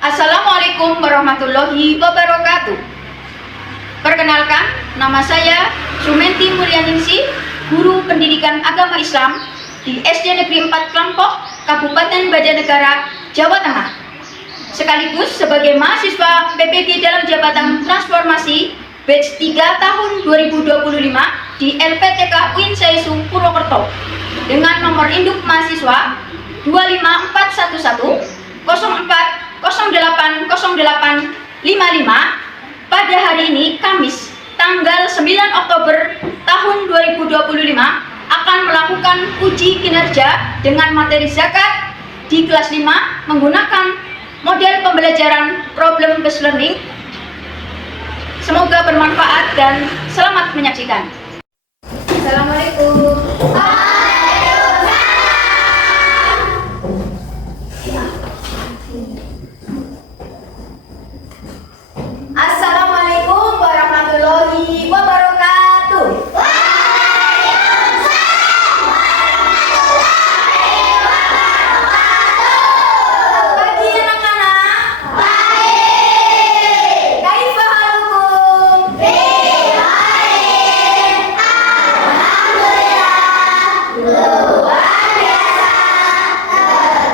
Assalamualaikum warahmatullahi wabarakatuh. Perkenalkan, nama saya Sumenti Mulyaningsih, guru pendidikan agama Islam di SD Negeri 4 Klampok, Kabupaten Banjarnegara, Jawa Tengah. Sekaligus sebagai mahasiswa PPG dalam Jabatan Transformasi batch 3 tahun 2025 di LPTK UIN Saisu Purwokerto dengan nomor induk mahasiswa 25411 04 080855. Pada hari ini, Kamis, tanggal 9 Oktober tahun 2025 akan melakukan uji kinerja dengan materi zakat di kelas 5 menggunakan model pembelajaran problem based learning. Semoga bermanfaat dan selamat menyaksikan. Assalamualaikum. Assalamualaikum warahmatullahi wabarakatuh. Pagi anak-anak. Baik. Kaifa halukum? Baik. Alhamdulillah. Luar biasa.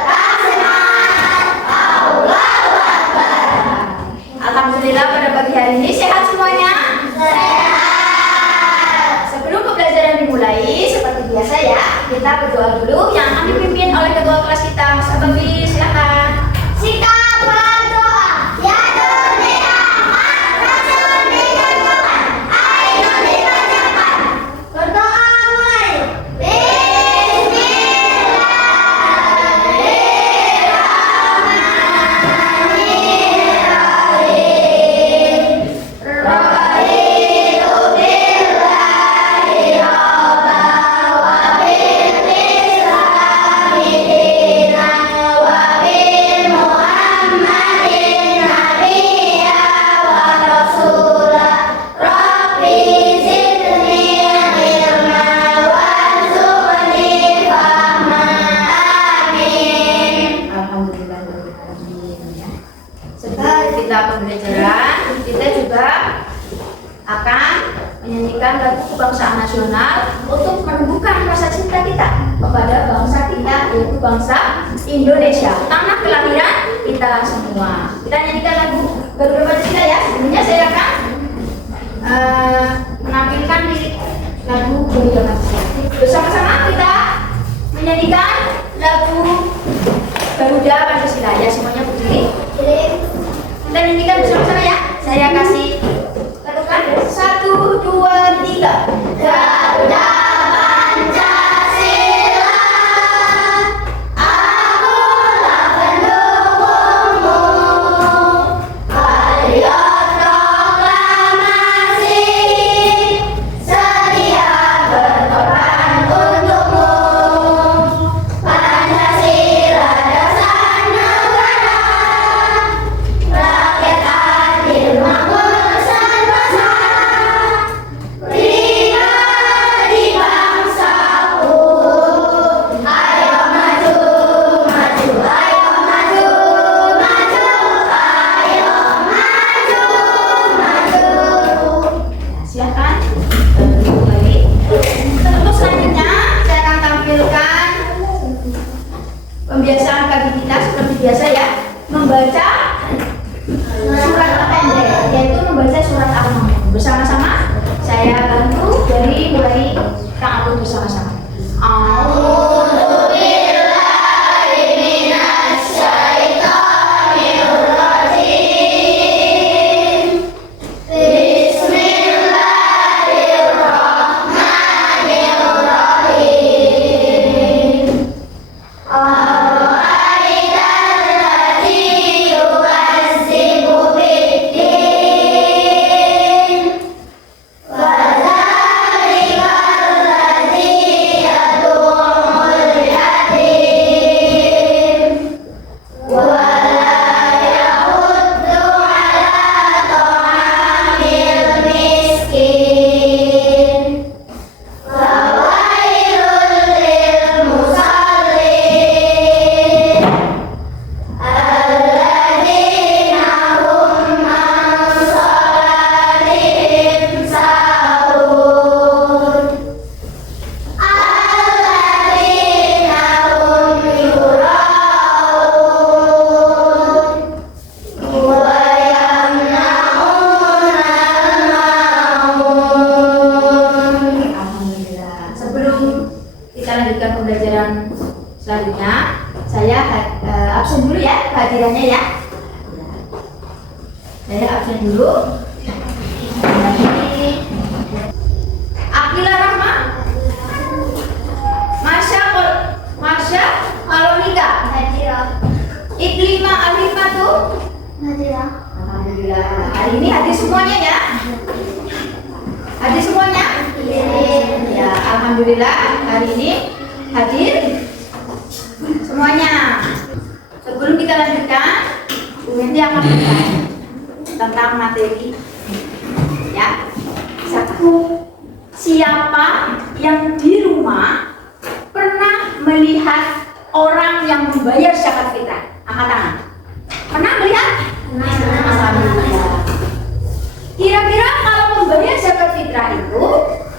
Tetap semangat. Allahu Akbar. Alhamdulillah, pada pagi hari ini sehat semuanya? Sehat. Sebelum pembelajaran dimulai, seperti biasa ya, kita berdoa dulu yang akan dipimpin oleh ketua kelas kita, Mas Abdi, silakan. Sikap berdoa, ya dunia, rasul ditunjukkan, ayo dibacakan. Berdoa mulai. Bismillahirrahmanirrahim. Raditu billahi robba wa bil islami dinan wa bil muhammadin nabiyya wa rasula. Rabbi zidni ilma warzuqni fahma. Amin. Alhamdulillah. Sebelum kita pembelajaran, kita juga akan menyanyikan lagu kebangsaan nasional untuk menumbuhkan rasa cinta kita kepada bangsa kita, yaitu bangsa Indonesia, tanah kelahiran kita semua. Kita nyanyikan lagu Garuda Pancasila ya. Sebelumnya saya akan menampilkan lirik lagu Garuda Pancasila. Bersama-sama kita menyanyikan lagu Garuda Pancasila ya, semuanya berdiri. Kita nyanyikan bersama-sama ya. Saya kasih ketukan 1, 2, 3. Garuda Pancasila, akulah pendukungmu. Patriot proklamasi, setia berkorban untukmu. Pancasila dasar negara, rakyat adil makmur sentosa. Pribadi bangsaku, ayo maju, maju, ayo maju, maju, ayo maju, maju. Silakan kembali. Untuk selanjutnya saya akan tampilkan pembiasaan pagi kita seperti biasa ya, membaca surat pendek, yaitu membaca surat Al-Mulk. Bersama-sama saya bantu dari mulai ta'awudz bersama-sama. A'udzu billahi minasy syaithanir rajim. Bismillahirrahmanirrahim. Ar-ra'aital ladzi yukadzibu bid-din, wa dzalika alladzi yad'u saya absen dulu ya kehadirannya ya. Saya absen dulu. Akila Rahma, Masya Malonika, Iklima Alifatu. Alhamdulillah. Hari ini hadir semuanya ya. Hadir semuanya? Ya, alhamdulillah hari ini hadir semuanya. Sebelum kita lanjutkan, Bu Menti akan bertanya tentang materi. Ya. Satu, siapa yang di rumah pernah melihat orang yang membayar zakat fitrah? Angkat tangan. Pernah melihat? Alhamdulillah. Kira-kira kalau membayar zakat fitrah itu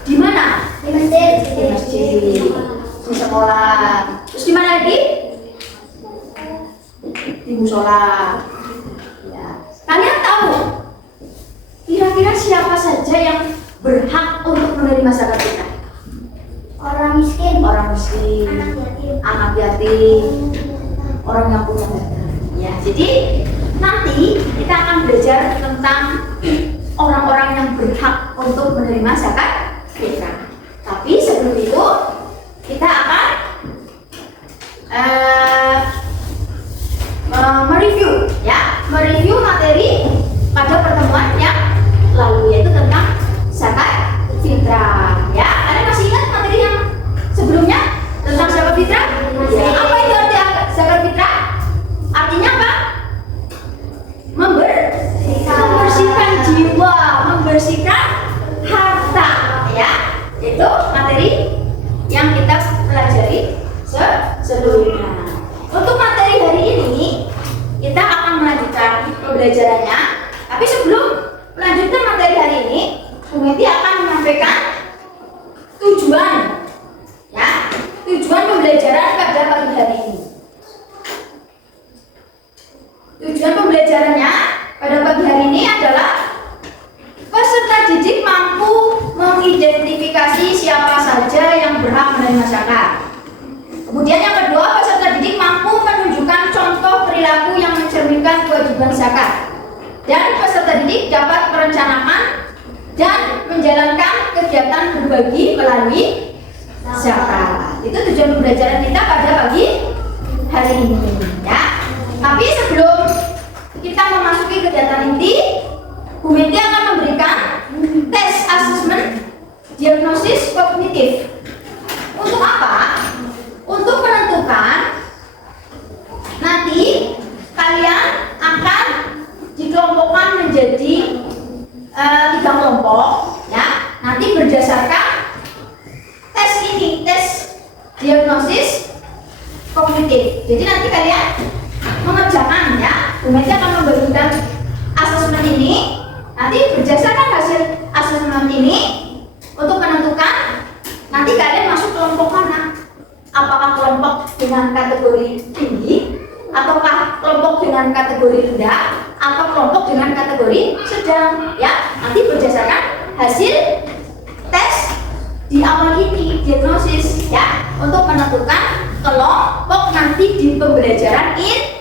di mana? Di masjid. Di masjid, di sekolah. Terus di mana lagi? Di musola. Ya. Kalian tahu kira-kira siapa saja yang berhak untuk menerima zakat fitrah? Orang miskin. Orang miskin, Anak yatim. anak yatim, orang yang punya dana. Ya, jadi nanti kita akan belajar tentang orang-orang yang berhak untuk menerima zakat fitrah. Tapi sebelum itu kita akan mereview materi pada pertemuan yang lalu, yaitu tentang zakat fitrah. Ya, kalian masih ingat materi yang sebelumnya tentang zakat fitrah? Ya. Apa itu arti zakat fitrah? Artinya apa? Membersihkan jiwa, membersihkan harta, ya. Itu materi yang kita pelajari sebelumnya. Untuk materi hari ini kita akan melanjutkan pembelajarannya. Tapi sebelum melanjutkan materi hari ini, Bu Menti akan menyampaikan tujuan, ya, tujuan pembelajaran pada pagi hari ini. Tujuan pembelajarannya pada pagi hari ini adalah peserta didik mampu mengidentifikasi siapa saja yang berhak menerima zakat. Kemudian yang kedua, peserta didik mampu menunjukkan contoh perilaku yang mencerminkan kewajiban zakat. Dan peserta didik dapat merencanakan dan menjalankan kegiatan berbagi melalui zakat. Itu tujuan pembelajaran kita pada pagi hari ini, ya. Tapi sebelum kita memasuki kegiatan inti, Bu Menti akan memberikan tes asesmen diagnosis kognitif. Untuk apa? Untuk menentukan nanti kalian akan dikelompokkan menjadi 3 kelompok, ya. Nanti berdasarkan tes ini, tes diagnosis kognitif. Jadi nanti kalian mengerjakan, ya. Bu Menti akan membagikan asesmen ini. Nanti berdasarkan hasil asesmen ini untuk menentukan nanti kalian masuk kelompok mana. Apakah kelompok dengan kategori tinggi, ataukah kelompok dengan kategori rendah, atau kelompok dengan kategori sedang, ya. Nanti berdasarkan hasil tes di awal ini, diagnosis, ya, untuk menentukan kelompok nanti di pembelajaran ini.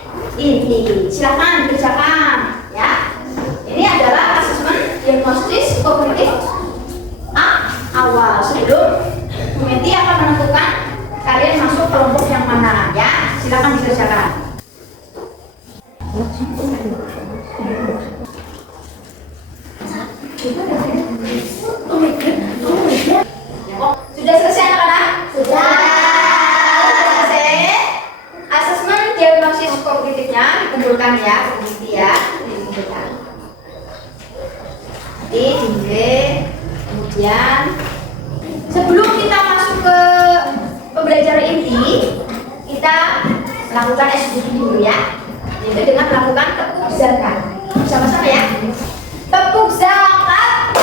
Silakan dikerjakan, ya. Ini adalah asesmen diagnosis kognitif awal. Sebelum Bu Menti akan menentukan kalian masuk kelompok yang mana, ya. Silakan dikerjakan. Sudah selesai anak-anak? Sudah. Selesai. Asesmen diagnosis kognitifnya dikumpulkan, ya, Bu Menti, ya. Dikumpulkan. Nanti dinilai. Kemudian sebelum kita masuk ke pembelajaran inti, kita melakukan SBD dulu, ya. Yaitu dengan melakukan tepuk zakat. Sama-sama, ya. Tepuk zakat.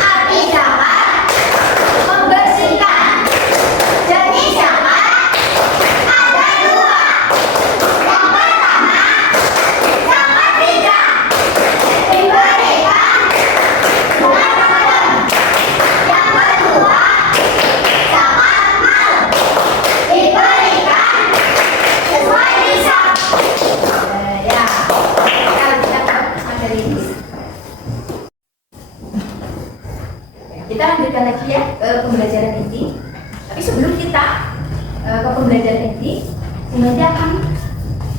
Arti zakat membersihkan. Jenis zakat ada 2. Yang pertama, zakat fitrah diberikan dengan ramadan. Yang kedua, zakat mal diberikan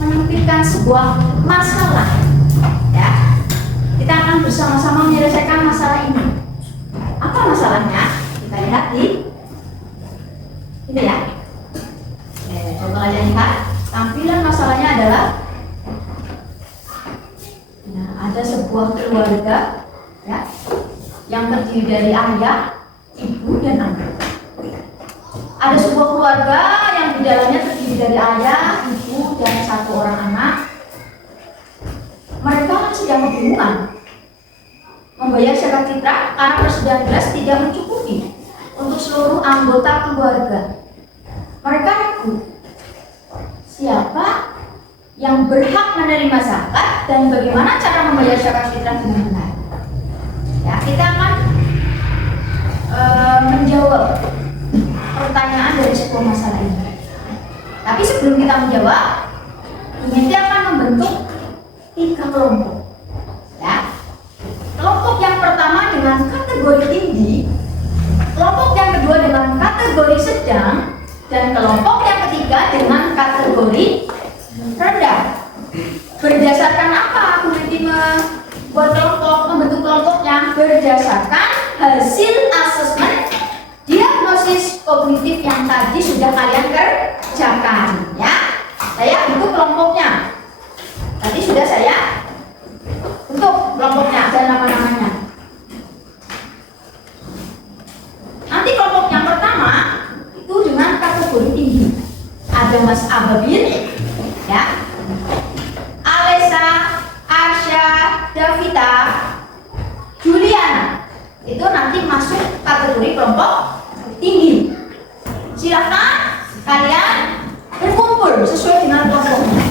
menampilkan sebuah masalah. Ya, kita akan bersama-sama menyelesaikan masalah ini. Apa masalahnya? Kita lihat di ini ya. Coba kalian lihat. Tampilan masalahnya adalah, nah, ada sebuah keluarga ya, yang terdiri dari ayah, ibu, dan anak. Ada sebuah keluarga yang di dalamnya terdiri dari ayah, ibu, dan satu orang anak. Mereka sedang kebingungan membayar zakat fitrah karena persediaan beras tidak mencukupi untuk seluruh anggota keluarga. Mereka ragu siapa yang berhak menerima zakat dan bagaimana cara membayar zakat fitrah dengan benar. Ya, kita akan menjawab pertanyaan dari sebuah masalah ini. Tapi sebelum kita menjawab, nanti akan membentuk 3 kelompok. Ya. Kelompok yang pertama dengan kategori tinggi, kelompok yang kedua dengan kategori sedang, dan kelompok yang ketiga dengan kategori rendah. Berdasarkan apa aku nanti membuat kelompok, membentuk kelompoknya? Berdasarkan hasil asesmen diagnosis kognitif yang tadi sudah kalian kerjakan, ya. Saya bentuk kelompoknya. Tadi sudah saya bentuk kelompoknya dan nama-namanya. Nanti kelompok yang pertama itu dengan kategori tinggi. Ada Mas Ababil, ya, Alesa, Arsya, Davita, Juliana. Itu nanti masuk kategori kelompok tinggi. Silakan kalian berkumpul sesuai dengan kelompoknya.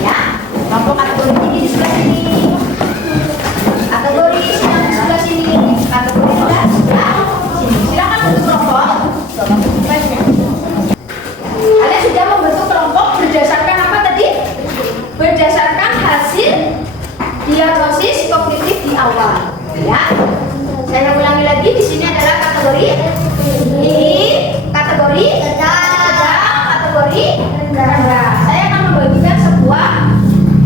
Ya, kelompok kategori tinggi di sebelah sini, kategori sedang di sebelah sini, kategori rendah di sebelah sini. Silakan bentuk kelompok. Kalian sudah membentuk kelompok berdasarkan apa tadi? Berdasarkan hasil diagnosis kognitif di awal. Ya. Saya ulangi lagi, di sini adalah kategori tinggi, kategori sedang, kategori rendah. Saya akan membagikan sebuah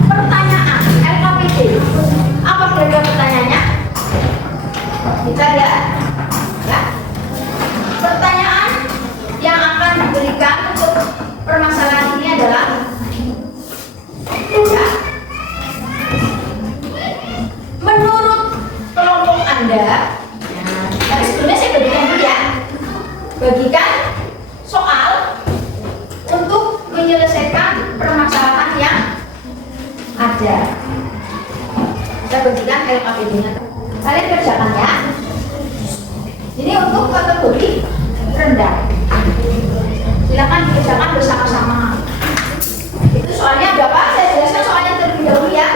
pertanyaan LKPD. Apa kira-kira pertanyaannya? Kita lihat. Ya. Pertanyaan yang akan diberikan untuk permasalahan ini adalah, ya, menurut kelompok Anda, nah, tapi sebelumnya saya bagikan dulu ya, bagikan soal untuk menyelesaikan permasalahan yang ada. Saya bagikan LKPD-nya. Kalian kerjakan ya. Ini untuk kategori rendah. Silakan dikerjakan bersama-sama. Itu soalnya berapa? Saya jelaskan soalnya terlebih dahulu ya.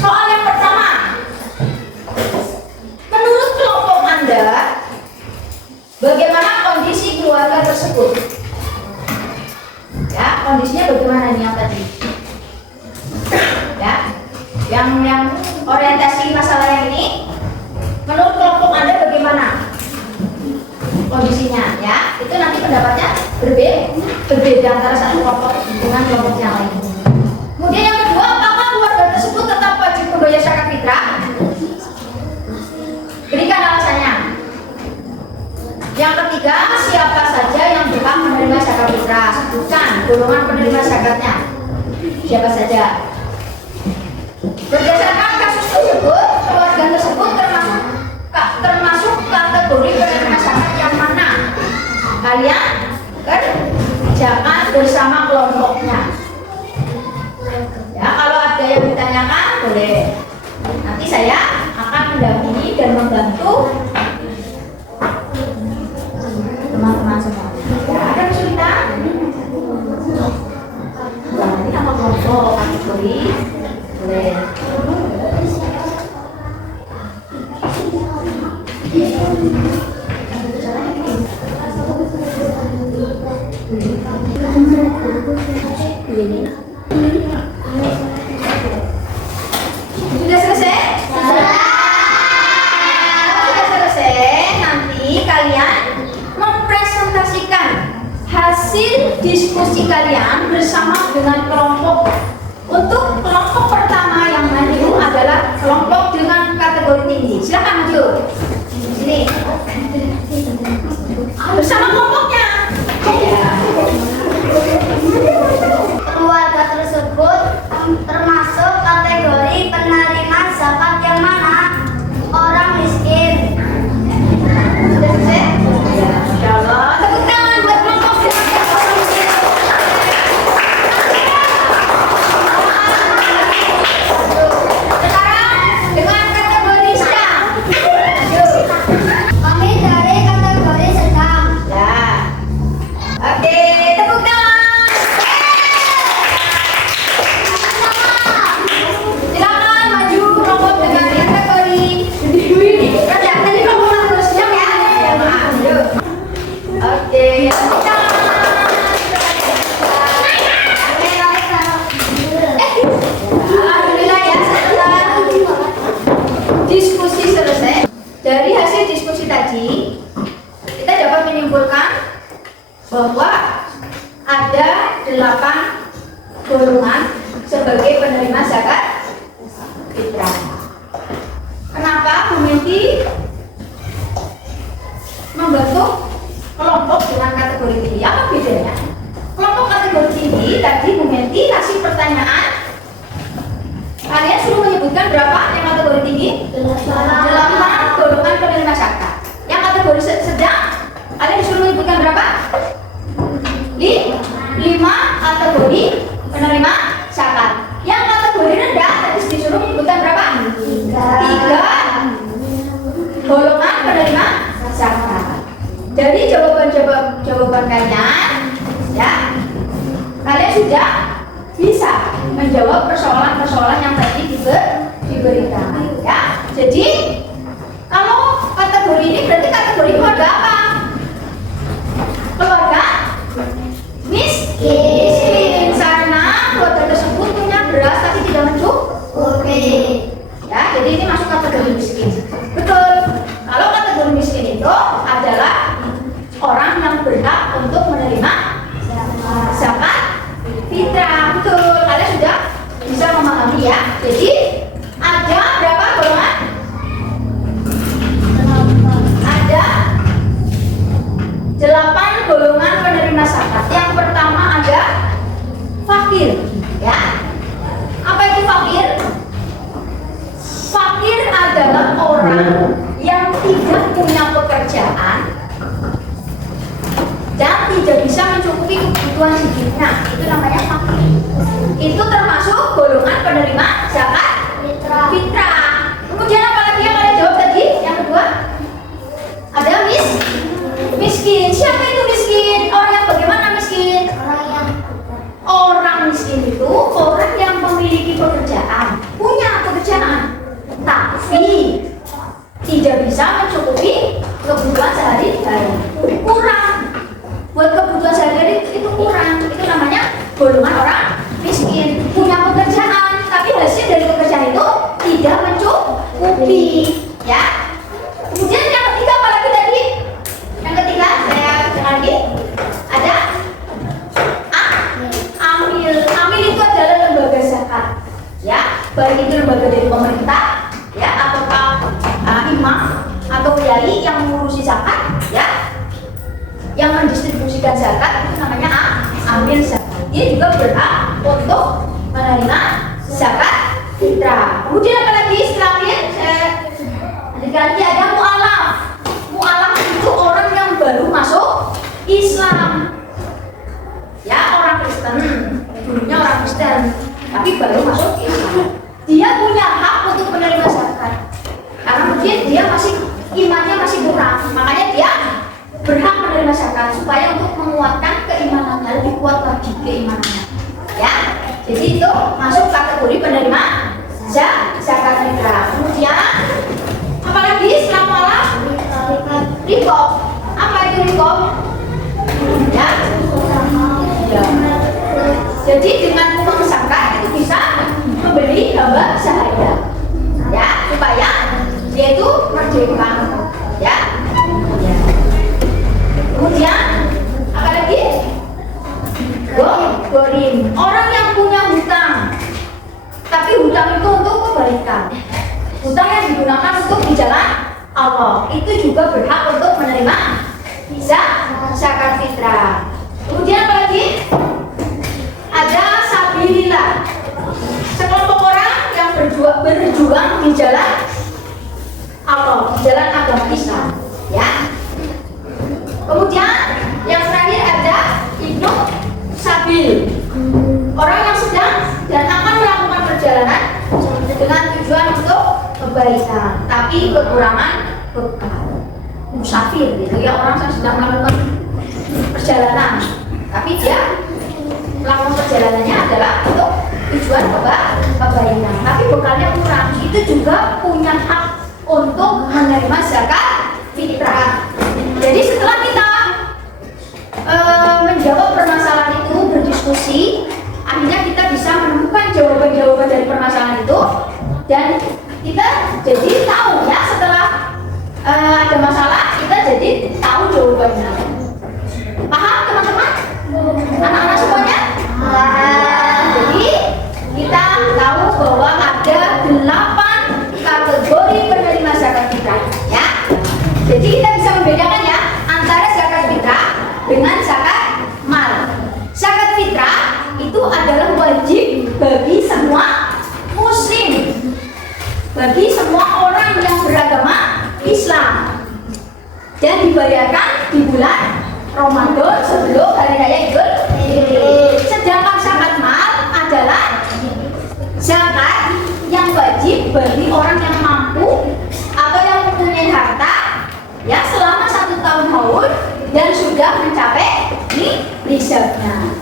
Soal yang pertama, menurut kelompok Anda, bagaimana kondisi keluarga tersebut? Ya, kondisinya bagaimana nih yang tadi? Ya, yang orientasi masalah yang ini, menurut kelompok Anda bagaimana kondisinya? Ya, itu nanti pendapatnya berbeda antara satu kelompok dengan kelompok yang lain. Kemudian yang kedua, apakah keluarga tersebut tetap wajib membayar zakat fitrah? Berikan alasannya. Yang ketiga, siapa saja yang berhak menerima zakat fitrah? Sebutkan golongan penerima zakatnya. Siapa saja? Berdasarkan kasus tersebut, keluarga tersebut termasuk kategori penerima zakat yang mana? Kalian kerjakan bersama kelompoknya. Ya, kalau ada yang ditanyakan boleh. Nanti saya akan mendampingi dan membantu teman-teman semua. Ya, ada kesulitan? Nanti nama kelompok kategori boleh. Sudah selesai? Sudah selesai. Nanti kalian mempresentasikan hasil diskusi kalian bersama dengan kelompok. Untuk kelompok pertama yang maju adalah kelompok dengan kategori tinggi. Silakan maju. Sini. Bersama kelompoknya. Keluarga tersebut termasuk kategori penerima zakat yang mana? Orang miskin. Sudah selesai? Ya Allah. Tepuk tangan buat kelompok dengan kategori miskin. Sekarang dengan kategori sedang. Kami dari kategori sedang. Ya. Oke, tepuk tangan. Silakan maju kelompok dengan kategori rendah. Tadi kelompok harus siap ya. Ya, maaf. Yuk. Oke, tepuk tangan. Alhamdulillah ya, setelah diskusi selesai. Dari hasil diskusi tadi, kita dapat menyimpulkan bahwa ada 8 golongan sebagai penerima zakat fitrah. Kenapa Bu Menti membentuk kelompok dengan kategori tinggi? Apa bedanya? Kelompok kategori tinggi tadi Bu Menti kasih pertanyaan. Kalian suruh menyebutkan berapa yang kategori tinggi? 8 golongan penerima zakat. Yang kategori sedang, kalian disuruh menyebutkan berapa? 5 kategori penerima zakat. Yang kategori rendah tadi disuruh menyebutkan berapa? 3 golongan penerima zakat. Dari jawaban kalian, ya, kalian sudah bisa menjawab persoalan-persoalan yang tadi diberikan. Ya, jadi kalau kategori ini berarti kategori keluarga apa? Keluarga miskin, karena keluarga tersebut punya beras tapi tidak mencukupi. Ya, jadi ini masuk kategori miskin. Betul. Kalau kategori miskin itu adalah orang yang berhak untuk menerima zakat fitrah. Betul. Kalian sudah bisa memahami ya. Jadi ada berapa golongan? Ada 8 golongan penerima zakat. Yang pertama ada fakir, ya. Apa itu fakir? Fakir adalah orang yang tidak punya pekerjaan dan tidak bisa mencukupi kebutuhan hidupnya. Itu namanya fakir. Itu termasuk golongan penerima zakat fitrah. Kemudian apa lagi yang kalian jawab tadi? Yang kedua ada miskin. Siapa itu miskin? Orang yang bagaimana miskin? Orang miskin itu orang yang memiliki pekerjaan, punya pekerjaan, tapi tidak bisa mencukupi kebutuhan sehari-hari. Kurang buat kebutuhan sehari-hari, itu kurang. Itu namanya golongan orang miskin. Punya pekerjaan, tapi hasil dari pekerjaan itu tidak mencukupi. Ya. Kemudian yang ketiga apa lagi tadi? Yang ketiga saya baca lagi. Ada amil. Amil itu adalah lembaga zakat. Ya, baik itu lembaga dari pemerintah, ya, ataukah imam atau kiai yang mengurusi zakat, ya, yang mendistribusikan zakat, itu namanya amil zakat. Dia juga berhak untuk menerima zakat fitrah. Kemudian apa lagi setelah amil? Lagi ada mu'alaf. Mu'alaf itu orang yang baru masuk Islam, ya, orang Kristen. Dulunya orang Kristen, tapi baru masuk Islam. Dia punya hak untuk menerima zakat karena mungkin dia imannya masih kurang, makanya dia berhak menerima zakat supaya untuk menguatkan keimanannya, lebih kuat lagi keimanannya. Ya, jadi itu masuk kategori penerima zakat fitrah. Kemudian apalagi setelah mu'alaf? Rikob. Apa itu rikob? Ya. Ya. Jadi dengan uang zakat itu bisa membeli hamba sahaya, ya, supaya dia itu merdeka, ya. Kemudian apa lagi? Gorim, orang yang punya hutang. Tapi hutang itu untuk kebaikan. Hutang yang digunakan untuk di jalan Allah itu juga berhak untuk menerima zakat fitrah. Kemudian apa lagi? Ada sabilillah. Sekelompok orang yang berjuang di jalan Allah, di jalan agama Islam, ya. Kemudian yang terakhir ada ibnu sabil. Orang yang sedang dan akan melakukan perjalanan dengan tujuan untuk kebaikan, tapi kekurangan bekal. Musafir gitu ya, orang yang sedang melakukan perjalanan, tapi dia melakukan perjalanannya adalah untuk tujuan kebaikan, tapi bekalnya kurang, itu juga punya hak untuk menerima zakat fitrah. Jadi setelah kita menjawab permasalahan itu, berdiskusi, akhirnya kita bisa menemukan jawaban-jawaban dari permasalahan itu, dan kita jadi tahu ya, setelah ada masalah kita jadi tahu jawabannya. Paham teman-teman? Anak-anak semuanya? Jadi kita tahu bahwa ada 8 kategori penerima zakat fitrah, ya. Jadi kita bisa membedakan ya antara zakat fitrah dengan zakat mal. Zakat fitrah itu adalah wajib bagi semua muslim, bagi semua orang yang beragama Islam, dan dibayarkan di bulan Ramadan sebelum hari raya Idul Fitri. Sedangkan zakat mal adalah zakat yang wajib bagi orang yang mampu atau yang mempunyai harta ya selama 1 tahun haul dan sudah mencapai nisabnya.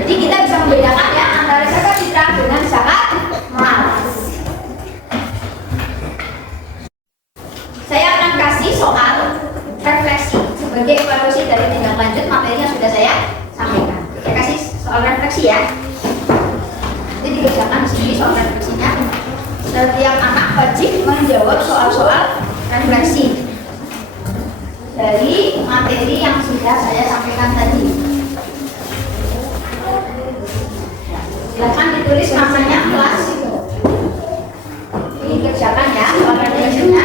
Jadi kita bisa membedakan ya antara zakat fitrah dengan zakat mal. Saya akan kasih soal refleksi sebagai evaluasi dari tindak lanjut materi yang sudah saya sampaikan. Saya kasih soal refleksi ya. Nanti dikerjakan di sini soal refleksinya. Setiap anak wajib menjawab soal-soal refleksi dari materi yang sudah saya sampaikan tadi. Silakan ditulis namanya, kelas. Ini kerjakan ya soal refleksinya,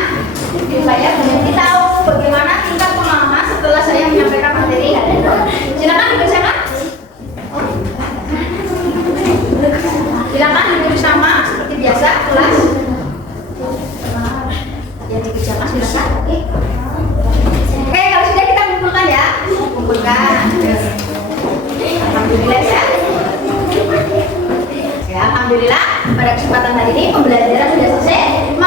supaya kita tahu bagaimana tingkat pemahaman setelah saya menyampaikan materi. Silakan dikerjakan. Silakan ditulis nama seperti biasa, kelas. Yang dikerjakan silakan. Oke, kalau sudah kita kumpulkan ya, kumpulkan. Alhamdulillah ya. Ya, alhamdulillah pada kesempatan hari ini pembelajaran sudah selesai.